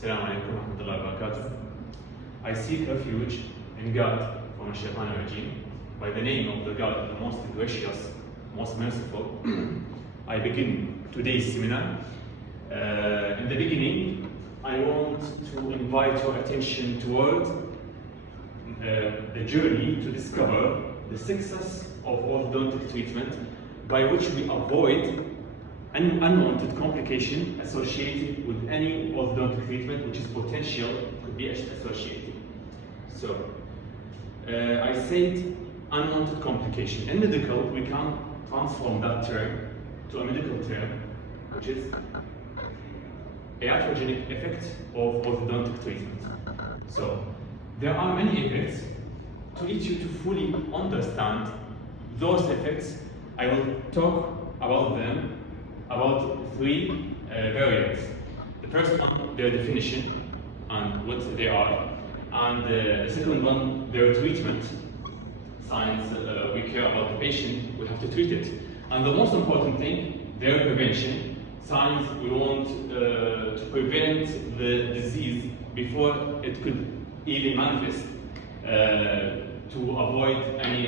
Assalamu alaikum wa rahmatullahi wa barakatuh. I seek refuge in God from the Shaitan regime. By the name of the God, the most gracious, most merciful, I begin today's seminar. In the beginning, I want to invite your attention toward the journey to discover the success of orthodontic treatment by which we avoid any unwanted complication associated with any orthodontic treatment which is potential to be associated. So, I said unwanted complication. In medical, we can transform that term to a medical term, which is iatrogenic effect of orthodontic treatment. So, there are many effects. To teach you to fully understand those effects, I will talk about them, about three variants. The first one, their definition and what they are, and the second one, their treatment. Since we care about the patient, we have to treat it. And the most important thing, their prevention. Since we want to prevent the disease before it could even manifest, to avoid any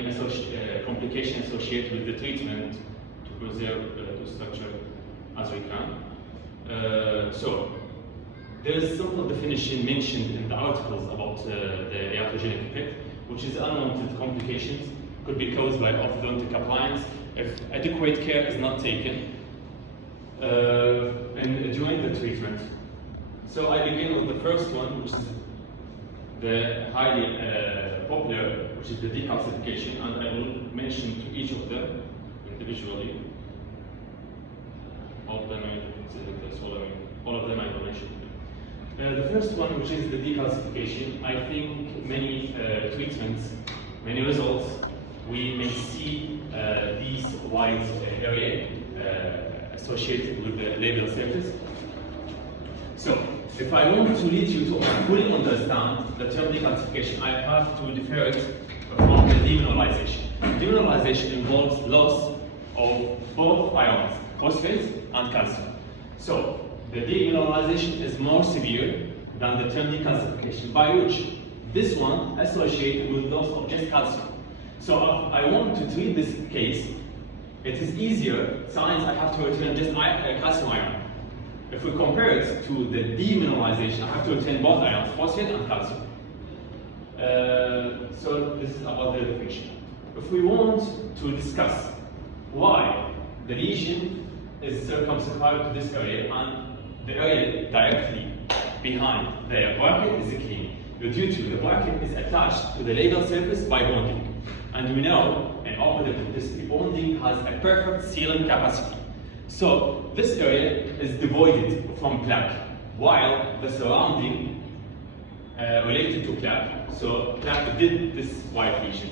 complication associated with the treatment, to preserve the structure as we can. So, there is a simple definition mentioned in the articles about the iatrogenic effect, which is unwanted complications could be caused by orthodontic appliance if adequate care is not taken and during the treatment. So I begin with the first one, which is the highly popular, which is the decalcification, and I will mention to each of them individually. All of them I will consider the following. All of them I will mention. The first one, which is the decalcification, I think many treatments, many results, we may see these white area associated with the labial surface. So, if I want to lead you to fully understand the term decalcification, I have to defer it from the demineralization. Demineralization involves loss of both ions, phosphate and calcium. So, the demineralization is more severe than the term decalcification, by which this one associated with loss of just calcium. So if I want to treat this case, it is easier since I have to return just calcium ion. If we compare it to the demineralization, I have to return both ions, phosphate and calcium. So this is about the definition. If we want to discuss why the lesion is circumscribed to this area and the area directly behind the bracket is clean, due to the bracket is attached to the labial surface by bonding. And we know in orthodontic dentistry, bonding has a perfect sealing capacity. So this area is devoided from plaque, while the surrounding related to plaque. So plaque did this white lesion.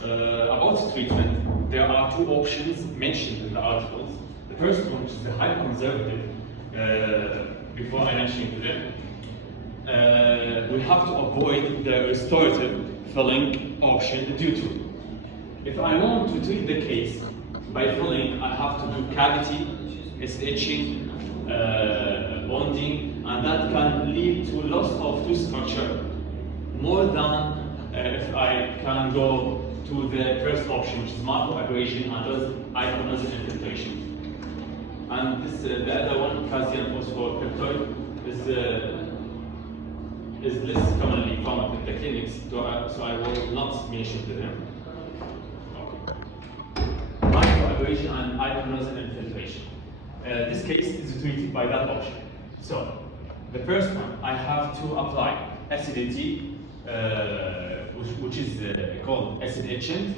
About treatment, there are two options mentioned in the articles. The first one, which is the highly conservative, before I mention to them, we have to avoid the restorative filling option due to, if I want to treat the case by filling, I have to do cavity, etching, bonding, and that can lead to loss of tooth structure more than if I can go to the first option, which is microabrasion and those iconizing infiltration. And this, the other one, calcium phosphopeptide, is less commonly found in the clinics, so I will not mention to them. Okay. Microabrasion and iconizing infiltration. This case is treated by that option. So, the first one, I have to apply acidity, which is called acid etchant,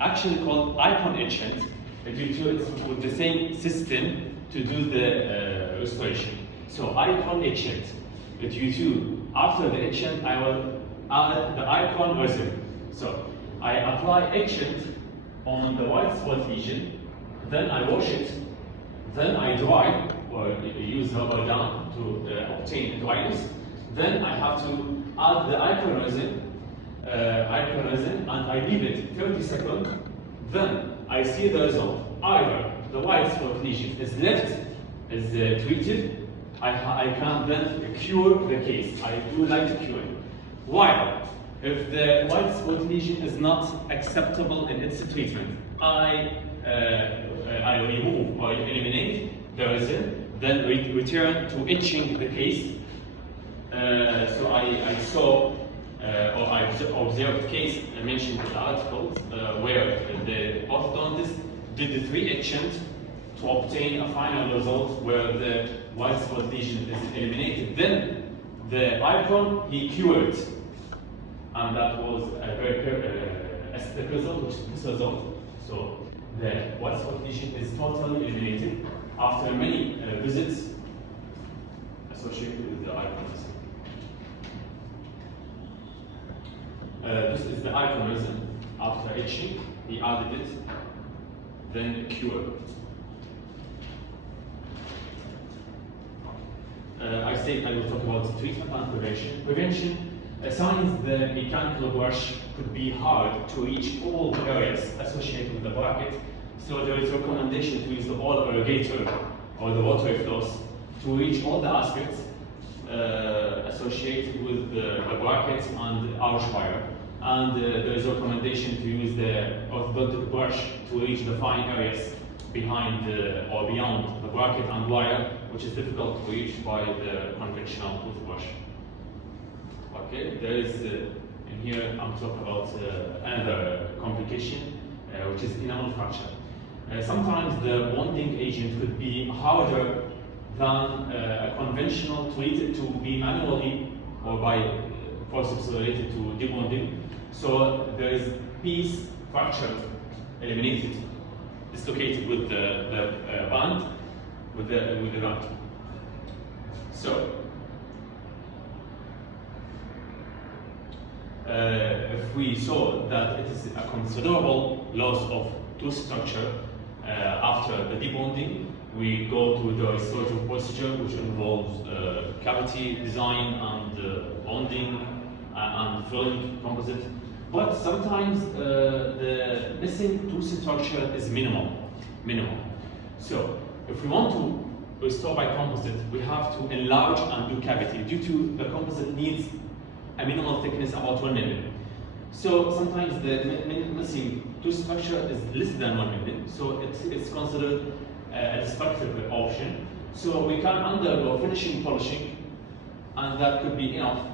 actually called icon etchant, due to it's with the same system to do the restoration. So icon etchant, due to after the etchant I will add the icon resin. So I apply etchant on the white spot lesion, then I wash it, then I dry or use rubber down to obtain dryness. Then I have to add the icon resin, and I leave it 30 seconds. Then I see the result. Either the white spot lesion is left is treated, I can then cure the case. I do like to cure it. While if the white spot lesion is not acceptable in its treatment, I remove or eliminate the resin, then return to etching the case. So I saw or I observed a case mentioned in the article where the orthodontist did the 3 etchings to obtain a final result where the white spot lesion is eliminated. Then the icon he cured, and that was a very aesthetic result, which is this result. So the white spot lesion is totally eliminated after many visits associated with the icons. This is the icon resin. After etching, he added it, then cured. I said I will talk about treatment and prevention. Prevention, since the mechanical brush could be hard to reach all the areas associated with the bracket, so there is a recommendation to use the ball irrigator or the water floss to reach all the aspects associated with the brackets and the arch wire. And there is a recommendation to use the orthodontic brush to reach the fine areas behind or beyond the bracket and wire, which is difficult to reach by the conventional toothbrush. Okay, there is in here I'm talking about another complication, which is enamel fracture. Sometimes the bonding agent could be harder than a conventional treated to be manually or by forceps related to debonding. So there is piece fractured, eliminated, dislocated with the band, with the band. So if we saw that it is a considerable loss of tooth structure after the debonding, we go to the restorative procedure, which involves cavity design and bonding and filling composite. But sometimes the missing tooth structure is minimal. So if we want to restore by composite, we have to enlarge and do cavity due to the composite needs a minimal thickness about 1 mm. So sometimes the missing tooth structure is less than 1 mm, so it's considered a destructive option. So we can undergo finishing polishing, and that could be enough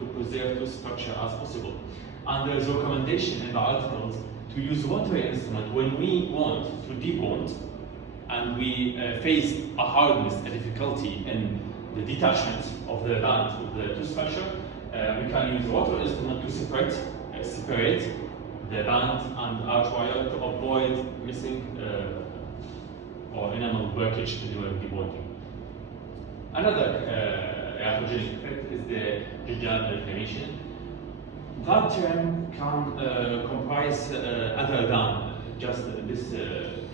to preserve tooth structure as possible. And there is a recommendation in the articles to use rotary instrument when we want to debond and we face a hardness, a difficulty in the detachment of the band of the tooth structure. We can use rotary instrument to separate the band and arch wire to avoid missing or enamel breakage during debonding. Another iatrogenic effect is the gingival inflammation. That term can comprise other than just this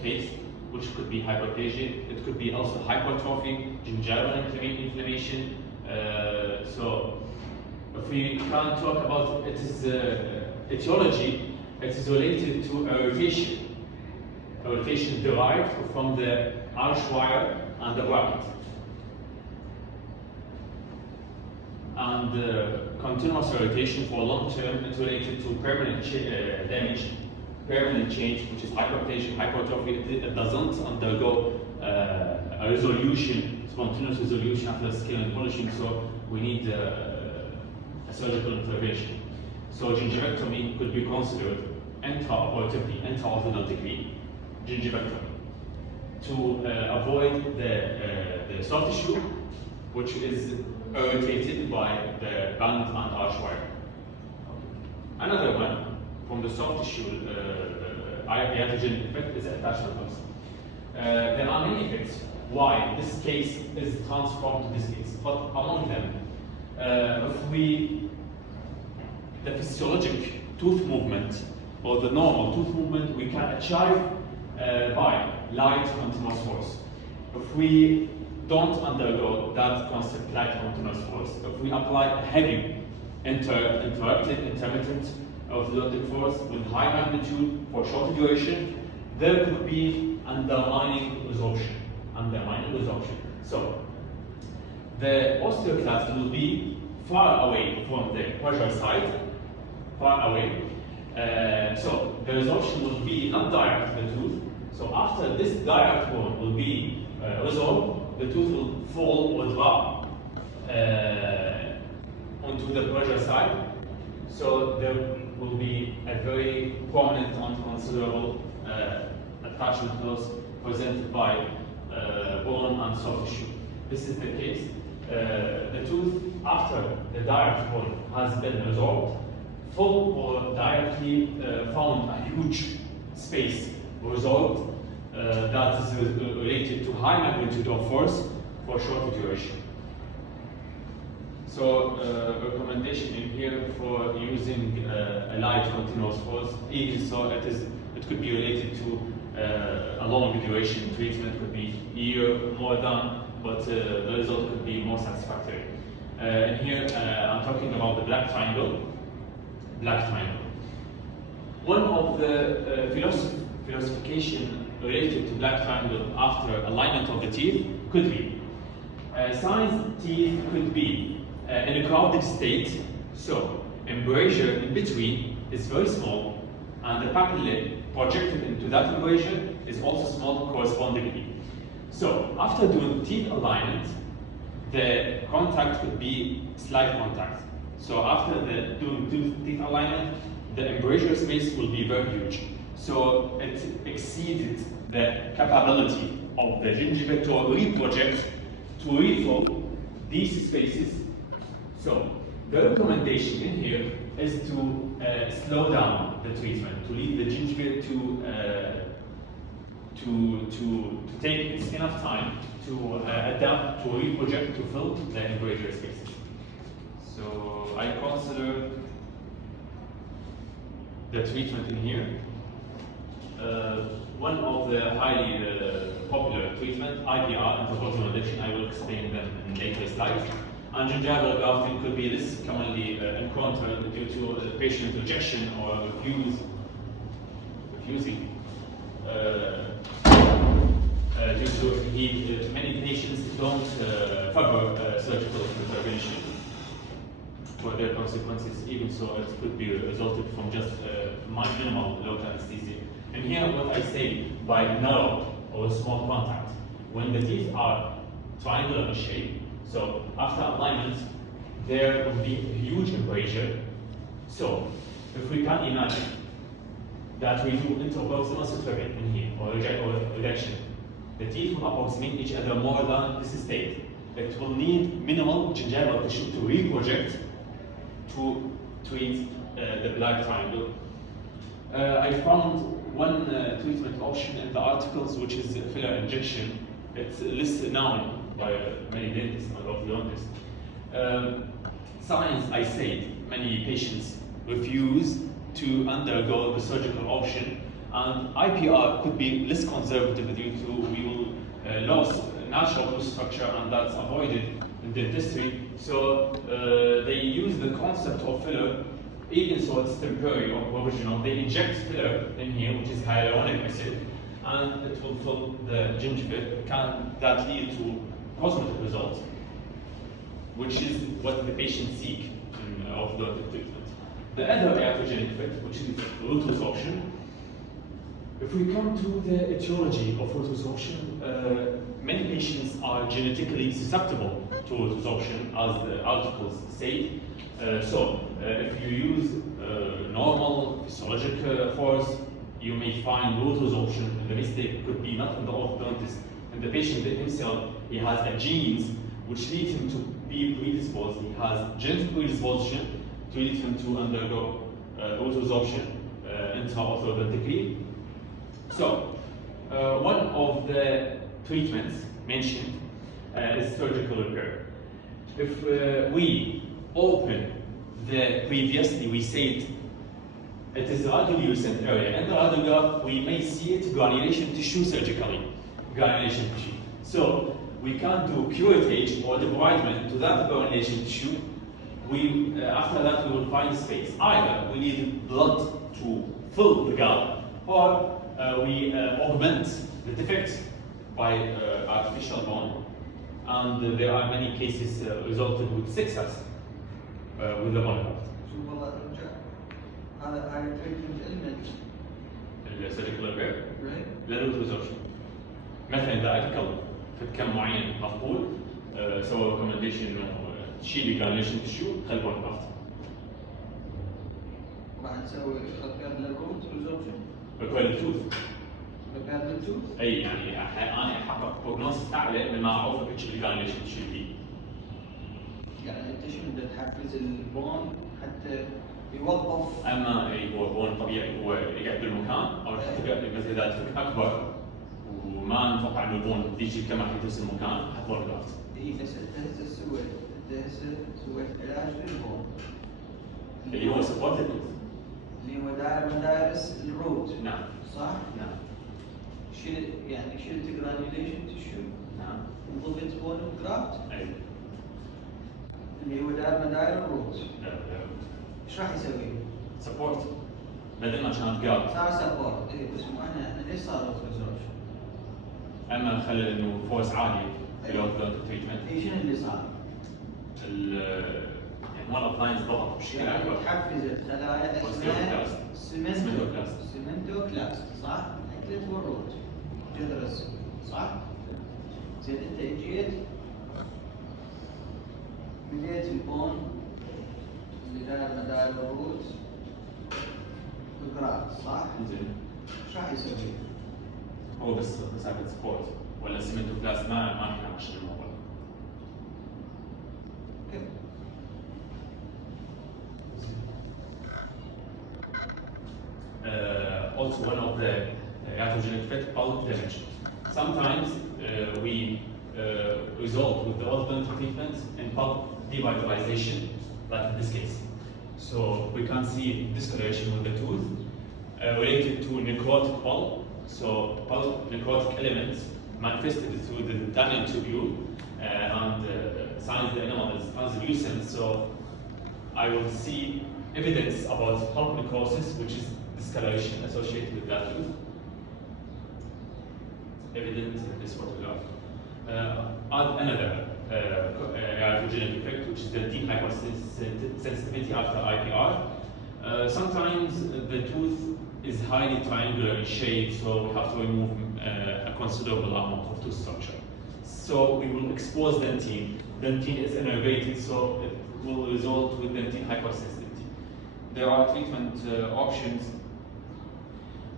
case, which could be hyperplasia. It could be also hypertrophy, gingival inflammation. So if we can talk about its etiology, it is related to irritation. Irritation derived from the arch wire and the bracket. And continuous irritation for long term is related to permanent damage, permanent change, which is hyperplasia, hypertrophy. It doesn't undergo a resolution, spontaneous resolution after scaling and polishing, so we need a surgical intervention. So gingivectomy could be considered intraoperatively, intra-orthodontically, gingivectomy, to avoid the soft tissue, which is irritated by the band and arch wire. Another one from the soft tissue iatrogenic effect is attachment loss. There are many effects why this case is transformed to this case, but among them, the physiologic tooth movement or the normal tooth movement we can achieve by light continuous force. If we don't undergo that constant light continuous force, if we apply a heavy intermittent orthodontic force with high magnitude for short duration, there could be undermining resorption. undermining resorption. So the osteoclast will be far away from the pressure side, far away. So the resorption will be not direct to the tooth. So after this direct one will be resolved, the tooth will fall or drop onto the pressure side. So there will be a very prominent and considerable attachment loss presented by bone and soft tissue. This is the case. The tooth, after the direct one has been resolved, full or directly found a huge space resolved that is related to high magnitude of force for short duration. So recommendation in here for using a light continuous force, even so it could be related to a long duration treatment, could be a year more than, but the result could be more satisfactory. And here I'm talking about the black triangle. One of the philosophication related to black triangle after alignment of the teeth could be since teeth could be in a crowded state, so embrasure in between is very small, and the papillae projected into that embrasure is also small correspondingly. So after doing teeth alignment, the contact could be slight contact. So after doing teeth alignment, the embrasure space will be very huge. So it exceeded the capability of the gingiva to reproject, to refill these spaces. So the recommendation in here is to slow down the treatment, to leave the gingiva to take enough time to adapt, to reproject, to fill the embrasure spaces. So I consider the treatment in here one of the highly popular treatment, IPR, interproximal addiction. I will explain them in later slides. And gingival grafting could be less commonly encountered due to patient rejection or refusing. Due to many patients don't favor surgical intervention for their consequences, even so it could be resulted from just minimal local anesthesia. And here what I say by narrow or small contact, when the teeth are triangular in shape, so after alignment there will be a huge embrasure. So if we can imagine that we do interproximal suturing in here or rejection, the teeth will approximate each other more than this state. It will need minimal gingival tissue to reproject to treat the black triangle. I found one treatment option in the articles, which is filler injection. It's listed now by many dentists and orthodontists. Science, I said, many patients refuse to undergo the surgical option, and IPR could be less conservative due to we will lose natural tooth structure, and that's avoided in dentistry. So they use the concept of filler, even so it's temporary or provisional. They inject filler in here, which is hyaluronic acid, and it will fill the gingiva. Can that lead to cosmetic results, which is what the patient seek in orthodontic treatment. The other iatrogenic effect, which is root resorption. If we come to the etiology of root resorption, many patients are genetically susceptible to root resorption, as the articles say. So if you use normal physiologic force, you may find root resorption. The mistake could be not in the orthodontist, and the patient himself. He has a genes which lead him to be predisposed. He has genetic predisposition to lead him to undergo root resorption intra-orthodontically. So one of the treatments mentioned is surgical repair. If we open the previously we said it is radiolucent area, in the radiograph we may see it granulation tissue surgically, granulation tissue. So we can do curettage or debridement to that granulation tissue. After that we will find space. Either we need blood to fill the gap, or we augment the defect by artificial bone, and there are many cases resulted with success with the bone graft. شوف والله ارجع هذا treatment element السيركل ريبير right للروت ريزورشن. مثلا اذا ارتكل في كم معين مفقود سوى ريكومنديشن انه تشيل جرانيوليشن تشو خلي بون جرافت. راح نسوي ريبير للروت ريزوربشن ريبير للتوث. ريبير للتوث اي يعني انا احقق بروجنوستس اعلى مما اعوف تشيل جرانيوليشن تشيل فيه. يعني انت شنو بدك تحفز البون حتى يوظف؟ اما اي هو بون طبيعي هو يقعد بالمكان او مثلا اذا تفك اكبر وما نتوقع انه البون تيجي كما حيدرس المكان حط بون جرافت. اي بس انت هسه سويت علاج للبون اللي هو سبورت التوث. اللي هو داير مدارس الروت. نعم. صح؟ نعم. شلت جرانيوليشن تشو. نعم. وضفت بون جرافت. اي. اللي هو داير مدار الروت. لا. ايش راح يسوي؟ سبورت. بدل ما كانت جارد. صار سبورت. اي بس انا ليش صار روت ريزوربشن؟ اما خلى انه فورس عالي في الاورثودونتيك تريتمنت. اي شنو اللي صار؟ يعني مال ابلاينس ضغط بشكل اكبر. تحفز الخلايا اسمها سيمنتوكلاست صح؟ اكلت والروت جذرس صح؟ زين انت اجيت بديت البون اللي داير مدار الروت بالجرافت صح؟ زين. ايش راح يسوي؟ هو بس مسافه سبورت ولا سيمنتوكلاست ما نناقش الموضوع. كيف؟ Also one of the iatrogenic effect pulp damage. Sometimes we result with the orthodontic treatment in pulp devitalization, like in this case. So we can see discoloration with the tooth related to necrotic pulp. So pulp necrotic elements manifested through the tunnel tubule and signs the enamel is translucent. So I will see evidence about pulp necrosis, which is discoloration associated with that tooth. Evident in this photograph. Another iatrogenic effect, which is the deep hypersensitivity after IPR. Sometimes the tooth is highly triangular in shape, so we have to remove a considerable amount of tooth structure. So we will expose dentine. Dentine is innervated, so it will result with dentine hypersensitivity. There are treatment options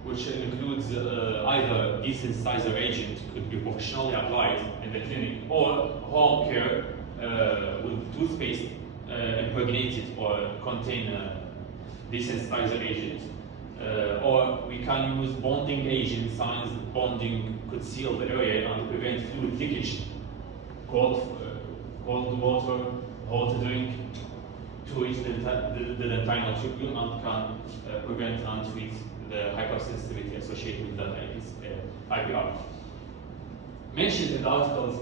which includes either desensitizer agent could be professionally applied in the clinic or home care with toothpaste impregnated or contain desensitizer agent. Or we can use bonding agent, signs that bonding could seal the area and prevent fluid leakage. Cold water, hot drink to reach the dentinal tubule and can prevent and treat the hypersensitivity associated with that IPR. Mentioned in the articles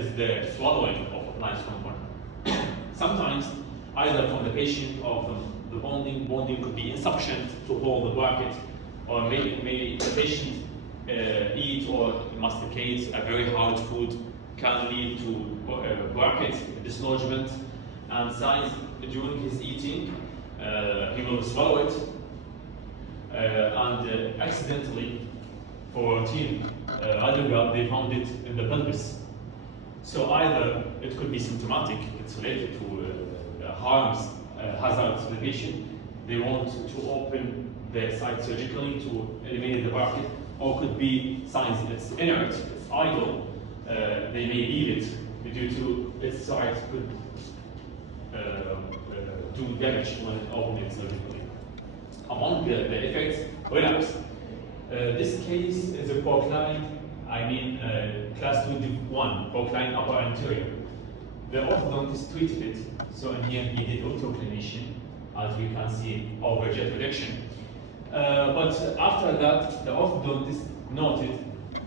is the swallowing of appliance component. Sometimes, either from the patient or from the bonding could be insufficient to hold the bracket, or maybe the patient eat or masticate a very hard food can lead to bracket dislodgement, and signs during his eating he will swallow it and accidentally for routine radiograph they found it in the pelvis. So either it could be symptomatic, it's related to harms, hazards to the patient, they want to open the site surgically to eliminate the bracket, or could be signs it's inert, it's idle, they may leave it due to its site could do damage when it opens surgically. Among the effects, relapse. This case is a porcine, class 2-1, porcine upper anterior. The orthodontist treated it, so in the end he did autoclinician, as we can see, over jet reduction. But after that, the orthodontist noted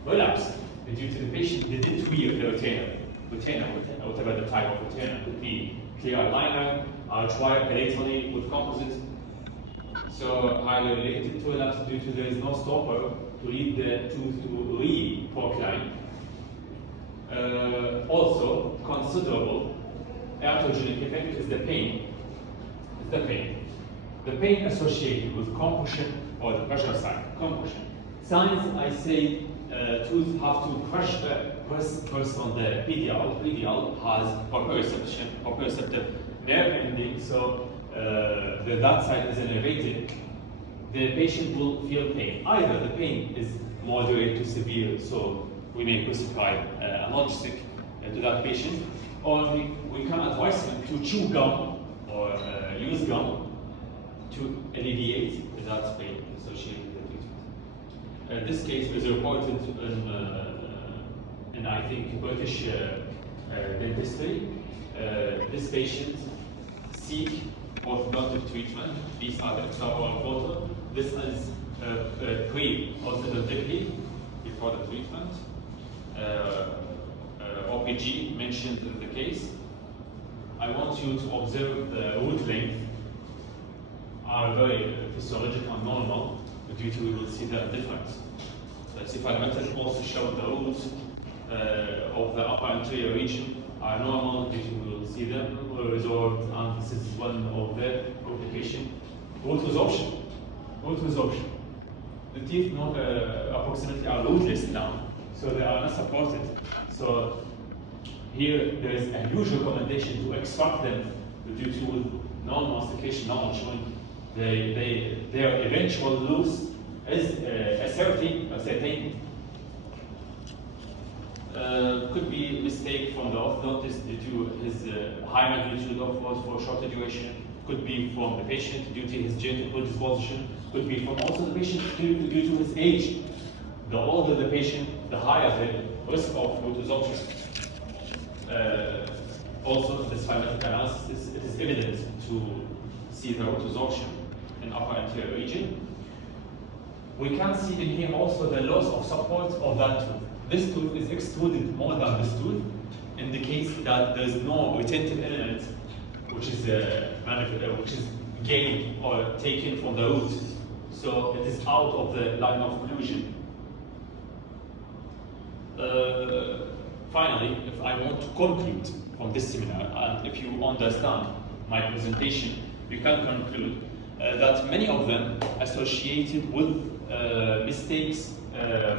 relapse due to the patient didn't wear the retainer, whatever the type of retainer, could be clear aligner, trial palatally with composite. So highly related to relapse due to there is no stopper to lead the tooth to re-porcline. Also, considerable iatrogenic effect is the pain. The pain associated with compression or the pressure sign. Compression. Signs, I say, tooth have to press on the PDL. PDL has proprioceptive nerve ending, so that side is innervated. The patient will feel pain. Either the pain is moderate to severe, so we may prescribe analgesic to that patient, or we can advise him to chew gum or use gum to alleviate that pain associated with the treatment. This case is reported in I think, British dentistry. This patient seek orthodontic treatment. These are the extraoral photo. This is pre-orthodontically, before the treatment. OPG mentioned in the case. I want you to observe the root length are very physiological and normal, due to we will see the difference. The cephalometric also show the roots of the upper anterior region are normal, due to we will see them resolved, and this is one of the complications. Root resorption. The teeth approximately are rootless now, so they are not supported. So here there is a huge recommendation to extract them due to non-mastication, non-chewing. Their eventual loss is ascertained. Could be mistake from the orthodontist due to his high magnitude of force for shorter duration. Could be from the patient due to his genetical disposition. Could be from also the patient due to his age. The older the patient, the higher the risk of root resorption. Also, in this phylometric analysis, it is evident to see the root resorption in upper anterior region. We can see in here also the loss of support of that tooth. This tooth is extruded more than this tooth, indicates that there is no retentive element which is gained or taken from the root. So it is out of the line of occlusion. Finally, if I want to conclude from this seminar, and if you understand my presentation, you can conclude that many of them associated with mistakes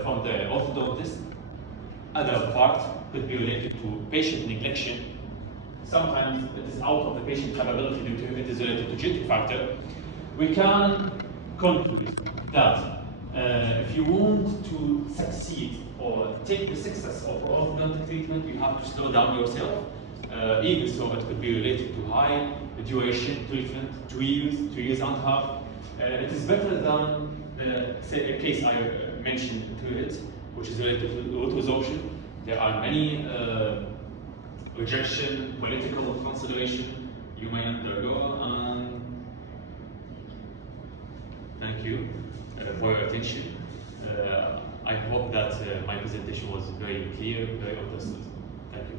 from the orthodontist. Other part could be related to patient neglection. Sometimes it is out of the patient capability due to it is related to genetic factor. We can conclude that if you want to succeed or take the success of orthodontic treatment, you have to slow down yourself. Even so, it could be related to high duration treatment, 2 years, 2 years and a half. It is better than say a case I mentioned to it, which is related to root resorption. There are many rejection, political consideration you may undergo, and thank you for your attention. I hope that my presentation was very clear, very understood. Thank you.